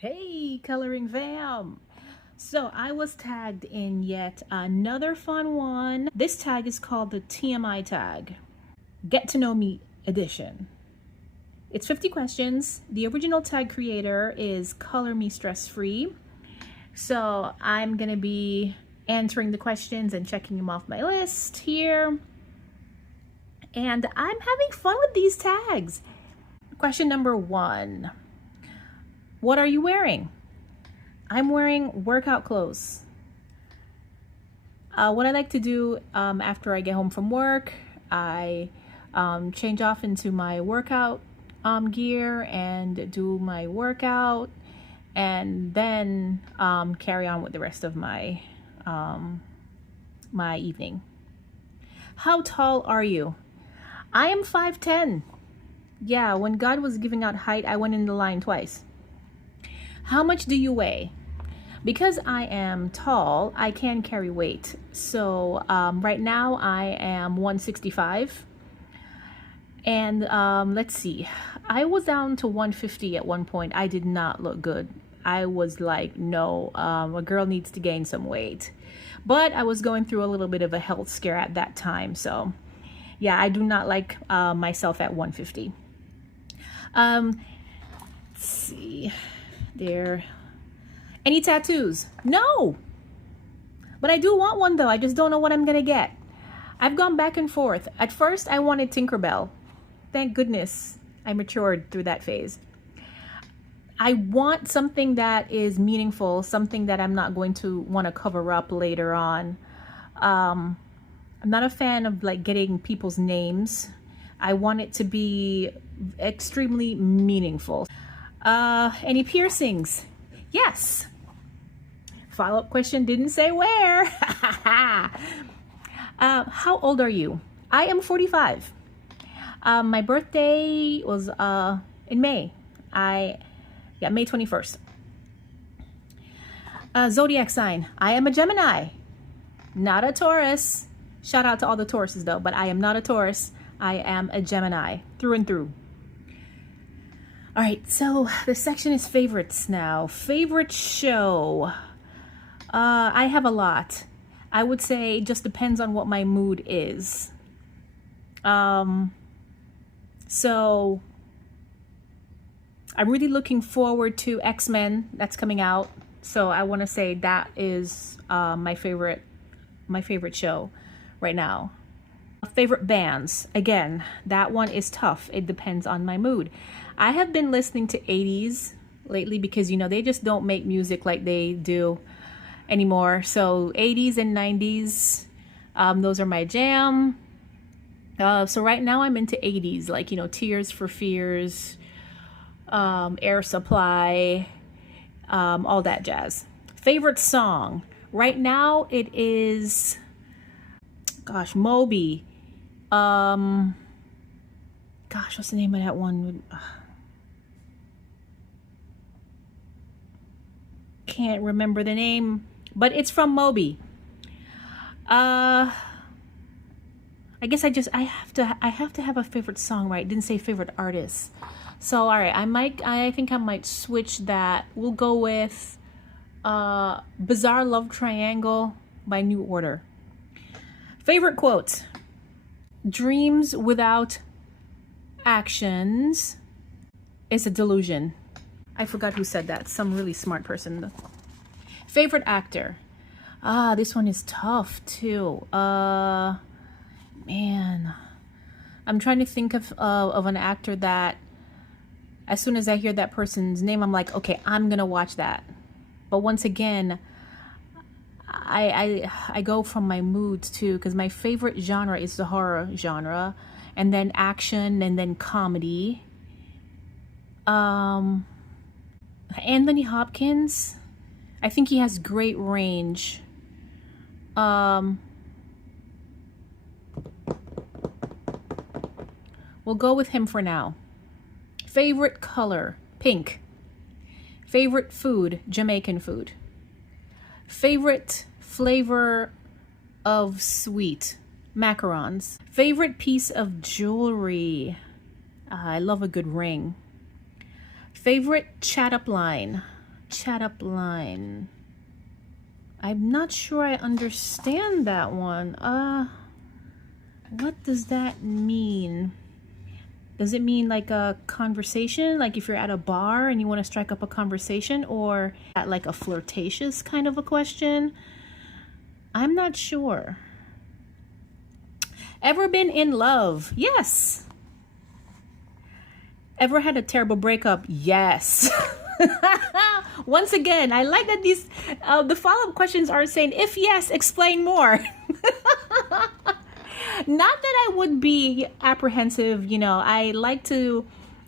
Hey, coloring fam! So I was tagged in yet another fun one. This tag is called the TMI Tag, Get to Know Me Edition. It's 50 questions. The original tag creator is Color Me Stress Free. So I'm gonna be answering the questions and checking them off my list here. And I'm having fun with these tags. Question number 1. What are you wearing? I'm wearing workout clothes. What I like to do after I get home from work, I change off into my workout gear and do my workout, and then carry on with the rest of my my evening. How tall are you? I am 5'10". Yeah, when God was giving out height, I went in the line twice. How much do you weigh? Because I am tall, I can carry weight. So right now I am 165. And let's see, I was down to 150 at one point. I did not look good. I was like, no, a girl needs to gain some weight. But I was going through a little bit of a health scare at that time. So yeah, I do not like myself at 150. Let's see. There. Any tattoos? No. But I do want one though. I just don't know what I'm gonna get. I've gone back and forth. At first I wanted Tinkerbell. Thank goodness I matured through that phase. I want something that is meaningful, something that I'm not going to want to cover up later on. I'm not a fan of like getting people's names. I want it to be extremely meaningful. Any piercings? Yes. Follow-up question didn't say where. How old are you? I am 45. My birthday was in May. May 21st. Zodiac sign. I am a Gemini, not a Taurus. Shout out to all the Tauruses though, but I am not a Taurus. I am a Gemini through and through. All right, so the section is favorites now. Favorite show. I have a lot. I would say it just depends on what my mood is. So I'm really looking forward to X-Men that's coming out. So I want to say that is my favorite show right now. Favorite bands. Again, that one is tough. It depends on my mood. I have been listening to 80s lately because, you know, they just don't make music like they do anymore. So 80s and 90s, those are my jam. So right now I'm into 80s, like, you know, Tears for Fears, Air Supply, all that jazz. Favorite song. Right now it is, gosh, Moby. Gosh, what's the name of that one? Can't remember the name, but it's from Moby. I guess I have to have a favorite song, right? Didn't say favorite artist. So all right, I think I might switch that. We'll go with Bizarre Love Triangle by New Order. Favorite quote. Dreams without actions is a delusion. I forgot who said that. Some really smart person. Favorite actor. This one is tough too. Man, I'm trying to think of an actor that as soon as I hear that person's name, I'm like, okay, I'm gonna watch that. But once again, I go from my moods too, because my favorite genre is the horror genre, and then action, and then comedy. Anthony Hopkins, I think he has great range. We'll go with him for now. Favorite color, pink. Favorite food, Jamaican food. Favorite flavor of sweet, macarons. Favorite piece of jewelry. I love a good ring. Favorite chat up line. Chat up line. I'm not sure I understand that one. What does that mean? Does it mean like a conversation? Like if you're at a bar and you want to strike up a conversation, or at like a flirtatious kind of a question? I'm not sure. Ever been in love? Yes. Ever had a terrible breakup? Yes. Once again, I like that these the follow-up questions are saying, if yes, explain more. Not that I would be apprehensive, you know. I like to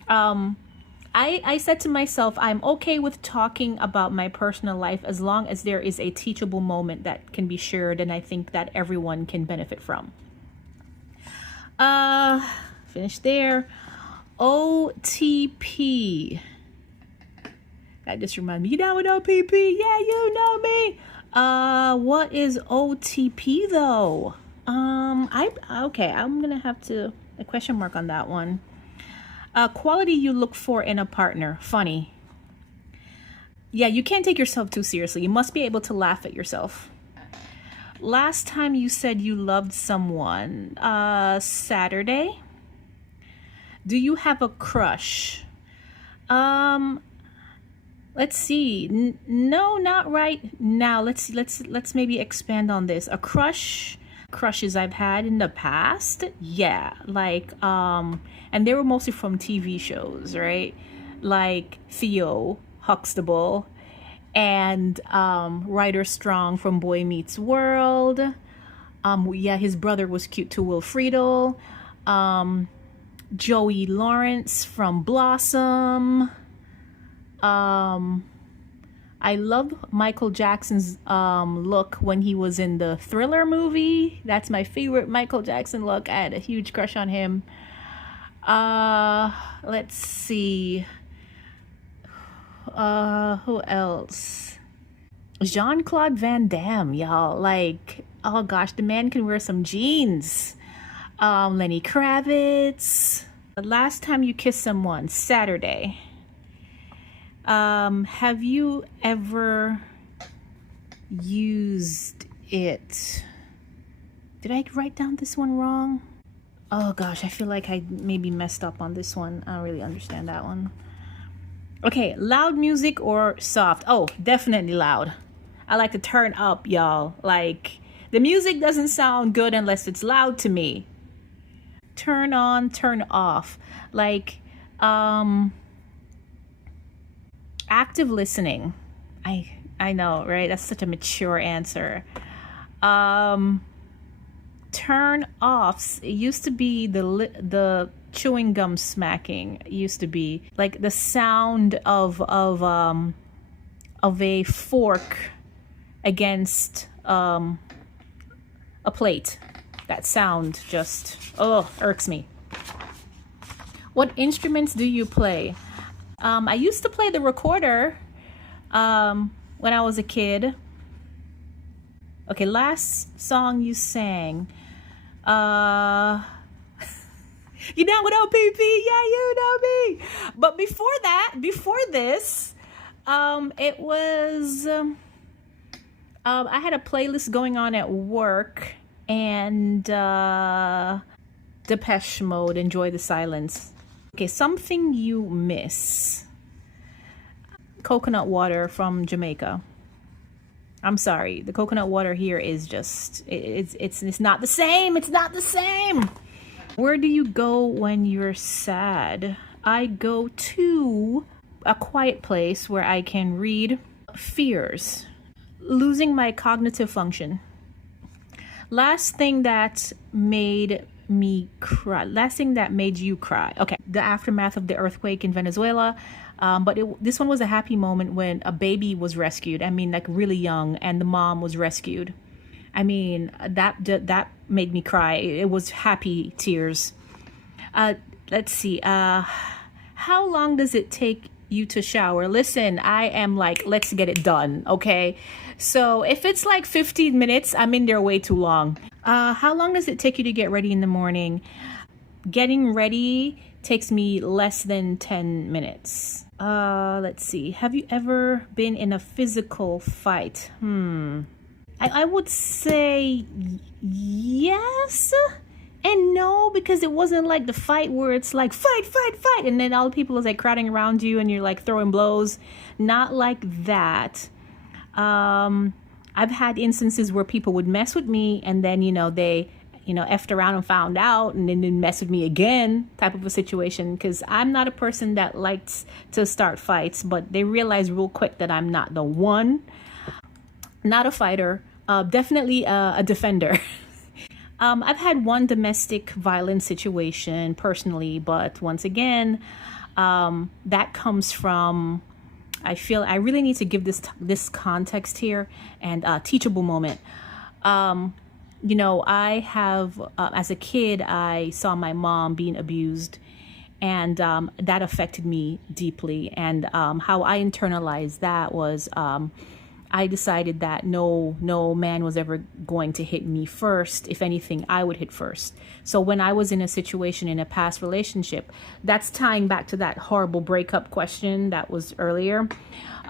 I said to myself, I'm okay with talking about my personal life as long as there is a teachable moment that can be shared, and I think that everyone can benefit from. Finish there. OTP. That just reminded me. You down with OPP? Yeah, you know me. What is OTP though? Okay, I'm gonna have to a question mark on that one. Quality you look for in a partner. Funny. Yeah, you can't take yourself too seriously. You must be able to laugh at yourself. Last time you said you loved someone. Saturday. Do you have a crush? Let's see. No, not right now. Let's maybe expand on this. A crushes I've had in the past. Yeah, like and they were mostly from TV shows, right? Like Theo Huxtable and Ryder Strong from Boy Meets World. Yeah, his brother was cute too, Wilfredo. Joey Lawrence from Blossom. I love Michael Jackson's look when he was in the Thriller movie. That's my favorite Michael Jackson look. I had a huge crush on him. Let's see. Who else? Jean-Claude Van Damme, y'all. Like, oh gosh, the man can wear some jeans. Lenny Kravitz. The last time you kissed someone. Saturday. Have you ever used it? Did I write down this one wrong? Oh gosh, I feel like I maybe messed up on this one. I don't really understand that one. Okay, loud music or soft? Oh, definitely loud. I like to turn up, y'all. Like, the music doesn't sound good unless it's loud to me. Turn on, turn off. Like, active listening. I know, right? That's such a mature answer. Turn offs. It used to be the chewing gum smacking. It used to be like the sound of a fork against a plate. That sound just irks me. What instruments do you play? I used to play the recorder when I was a kid. Okay, last song you sang. You down with OPP? Yeah, you know me. But before this, it was I had a playlist going on at work, and Depeche Mode, Enjoy the Silence. Okay, something you miss. Coconut water from Jamaica. I'm sorry, the coconut water here is just it's not the same. It's not the same. Where do you go when you're sad? I go to a quiet place where I can read. Fears. Losing my cognitive function. Last thing that made me cry. Last thing that made you cry. Okay, the aftermath of the earthquake in Venezuela. But this one was a happy moment when a baby was rescued. I mean, like really young, and the mom was rescued. I mean, that made me cry. It was happy tears. Let's see. How long does it take you to shower? Listen, I am like, let's get it done, okay? So if it's like 15 minutes, I'm in there way too long. How long does it take you to get ready in the morning? Getting ready takes me less than 10 minutes. Let's see. Have you ever been in a physical fight? I would say yes and no, because it wasn't like the fight where it's like fight, fight, fight, and then all the people is like crowding around you and you're like throwing blows. Not like that. I've had instances where people would mess with me and then, they, effed around and found out and then mess with me again, type of a situation. Because I'm not a person that likes to start fights, but they realize real quick that I'm not the one. Not a fighter, definitely a defender. I've had one domestic violence situation personally, but once again, that comes from, I feel I really need to give this context here and teachable moment. I have, as a kid, I saw my mom being abused, and that affected me deeply. And how I internalized that was I decided that no man was ever going to hit me first. If anything, I would hit first. So when I was in a situation in a past relationship, that's tying back to that horrible breakup question that was earlier.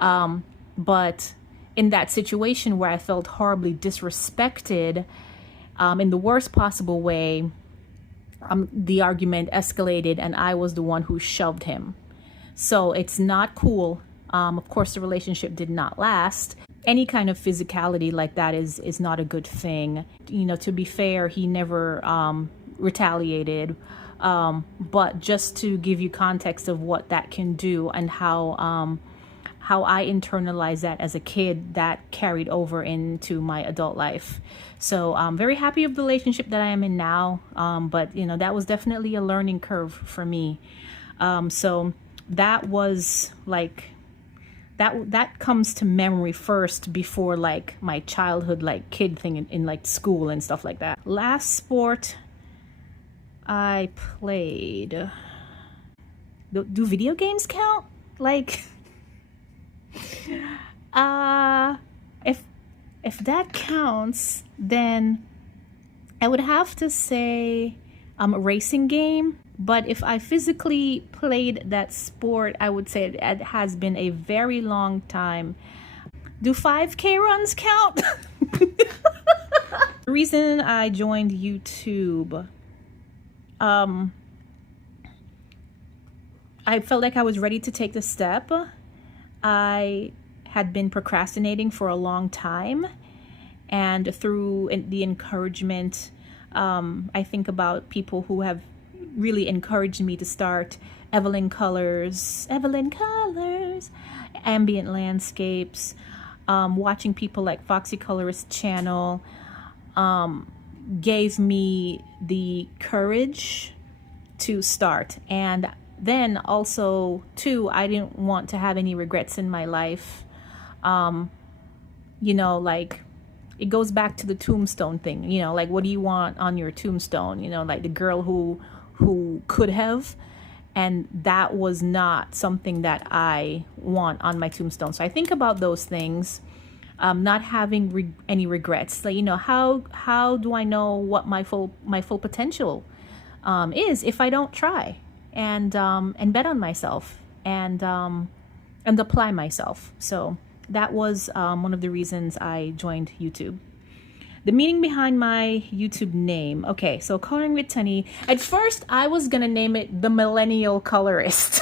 But in that situation where I felt horribly disrespected, in the worst possible way, the argument escalated and I was the one who shoved him. So it's not cool. Of course, the relationship did not last. Any kind of physicality like that is not a good thing. To be fair, he never retaliated. But just to give you context of what that can do and how I internalized that as a kid, that carried over into my adult life. So I'm very happy with the relationship that I am in now. But that was definitely a learning curve for me. So that was like, that comes to memory first before like my childhood like kid thing in like school and stuff like that. Last sport I played. Do video games count? Like if that counts, then I would have to say a racing game. But if I physically played that sport, I would say it has been a very long time. Do 5K runs count? The reason I joined YouTube, I felt like I was ready to take the step. I had been procrastinating for a long time, and through the encouragement, I think about people who have really encouraged me to start Evelyn Colors, ambient landscapes, watching people like Foxy Colorist channel, gave me the courage to start. And then also too, I didn't want to have any regrets in my life. Like it goes back to the tombstone thing, like what do you want on your tombstone? Like the girl who could have, and that was not something that I want on my tombstone. So I think about those things, not having any regrets. Like, how do I know what my full potential is if I don't try and bet on myself and apply myself. So that was one of the reasons I joined YouTube. The meaning behind my YouTube name. Okay, so Coloring with Tani. At first, I was gonna name it The Millennial Colorist.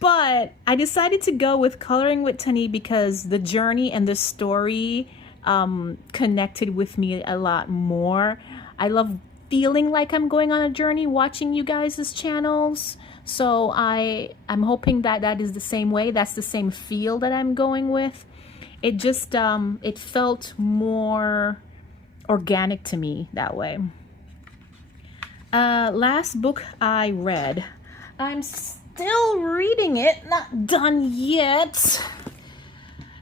But I decided to go with Coloring with Tani because the journey and the story connected with me a lot more. I love feeling like I'm going on a journey watching you guys' channels. So I'm hoping that is the same way. That's the same feel that I'm going with. It just, it felt more organic to me that way. Last book I read. I'm still reading it, not done yet.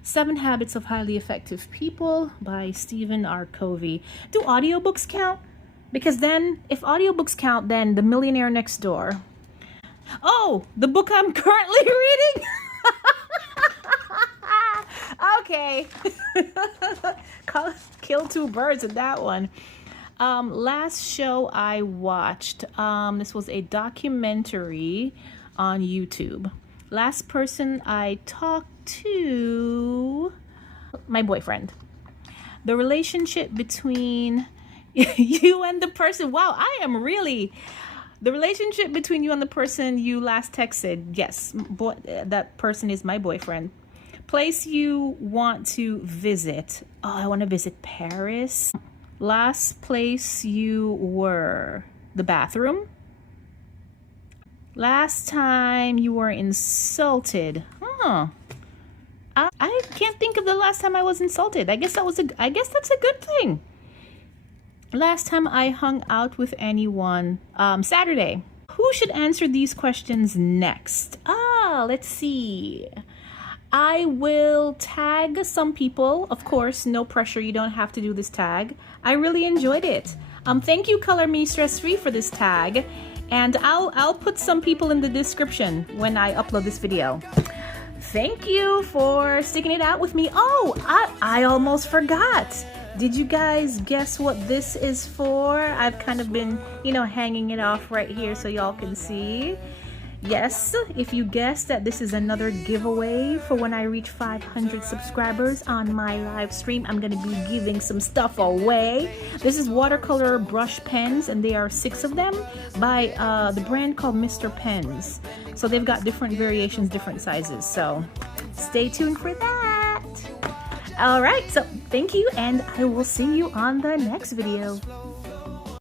7 Habits of Highly Effective People by Stephen R. Covey. Do audiobooks count? Because then, if audiobooks count, then The Millionaire Next Door. Oh, the book I'm currently reading? Okay. Kill 2 birds with that one. Last show I watched, this was a documentary on YouTube. Last person I talked to, my boyfriend. The relationship between you and the person, wow, I am really, the relationship between you and the person you last texted, yes, that person is my boyfriend. Place you want to visit. Oh, I want to visit Paris. Last place you were, the bathroom. Last time you were insulted. Huh. I can't think of the last time I was insulted. I guess that's a good thing. Last time I hung out with anyone, Saturday. Who should answer these questions next? Let's see. I will tag some people. Of course, no pressure. You don't have to do this tag. I really enjoyed it. Thank you, Color Me Stress Free, for this tag. And I'll put some people in the description when I upload this video. Thank you for sticking it out with me. Oh, I almost forgot. Did you guys guess what this is for? I've kind of been, hanging it off right here so y'all can see. Yes, if you guessed that this is another giveaway for when I reach 500 subscribers on my live stream, I'm going to be giving some stuff away. This is watercolor brush pens, and there are 6 of them by the brand called Mr. Pens. So they've got different variations, different sizes. So stay tuned for that. All right, so thank you, and I will see you on the next video.